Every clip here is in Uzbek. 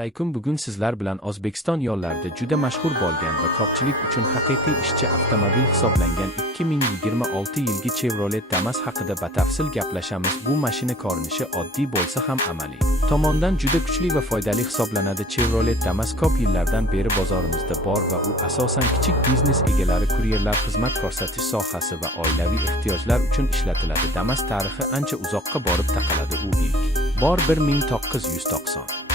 alaykum. Bugun sizlar bilan O'zbekiston yo'llarida juda mashhur bo'lgan va ko'pchilik uchun haqiqiy ishchi avtomobil hisoblangan 2026 yilgi Chevrolet Damas haqida batafsil gaplashamiz. Bu mashina ko'rinishi oddiy bo'lsa ham amaliy tomondan juda kuchli va foydali hisoblanadi. Chevrolet Damas ko'p yillardan beri bozorimizda bor va u asosan kichik biznes egalari, kuryerlar, xizmat ko'rsatish sohasi va oilaviy ehtiyojlar uchun ishlatiladi. Damas tarixi ancha uzoqqa borib taqaladi. U ilk bor 1990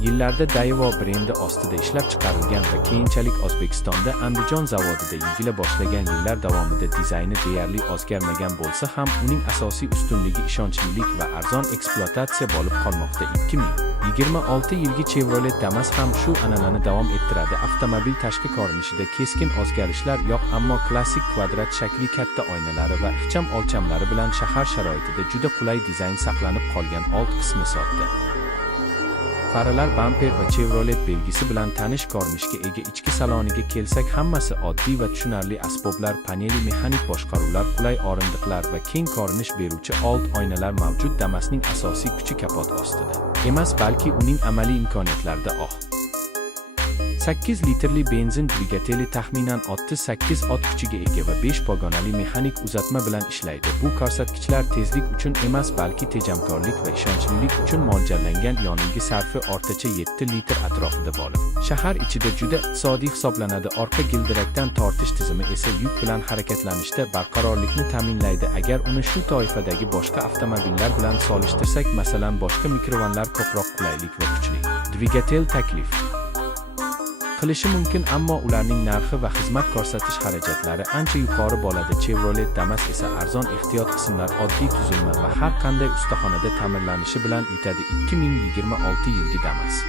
yillarda Daewoo brendi ostida ishlab chiqarilgan va keyinchalik O'zbekistonda Andijon zavodida yig'ila boshlagan. Yillar davomida dizayni deyarli o'zgarmagan bo'lsa ham, uning asosiy ustunligi ishonchlilik va arzon ekspluatatsiya bo'lib qolmoqda. 2026 yilgi Chevrolet Damas ham shu an'anani davom ettiradi. Avtomobil tashqi ko'rinishida keskin o'zgarishlar yo'q, ammo klassik kvadrat shakli, katta oynalari va ixcham o'lchamlari bilan shahar sharoitida juda qulay dizayn saqlanib qolgan. Old qismi sodda faralar, bamper va Chevrolet belgisi bilan tanish ko'rinishga ega. Ichki saloniga kelsak, hammasi oddiy va tushunarli. Asboblar paneli, mexanik boshqaruvlar, qulay o'rindiqlar va keng ko'rinish beruvchi old oynalar mavjud. Damasning asosiy kuchi kapot ostida emas, balki uning amaliy imkoniyatlarida. 8 litrli benzin dvigateli taxminan 38 ot kuchiga ega va 5 pogonali mexanik uzatma bilan ishlaydi. Bu ko'rsatkichlar tezlik uchun emas, balki tejamkorlik va ishonchlilik uchun mo'ljallangan. Yonilgi sarfi o'rtacha 7 litr atrofida bo'lib, shahar ichida juda iqtisodiy hisoblanadi. Orqa gildirakdan tortish tizimi esa yuk bilan harakatlanishda barqarorlikni ta'minlaydi. Agar uni shu toifadagi boshqa avtomobillar bilan solishtirsak, masalan, boshqa mikrovanlar ko'proq qulaylik va kuchli dvigatel taklif qilishi mumkin, ammo ularning narxi va xizmat ko'rsatish xarajatlari ancha yuqori bo'ladi. Chevrolet Damas esa arzon, ehtiyot qismlar, oddiy tuzilma va har qanday ustaxonada ta'mirlanishi bilan yutadi. 2026 yilgi Damas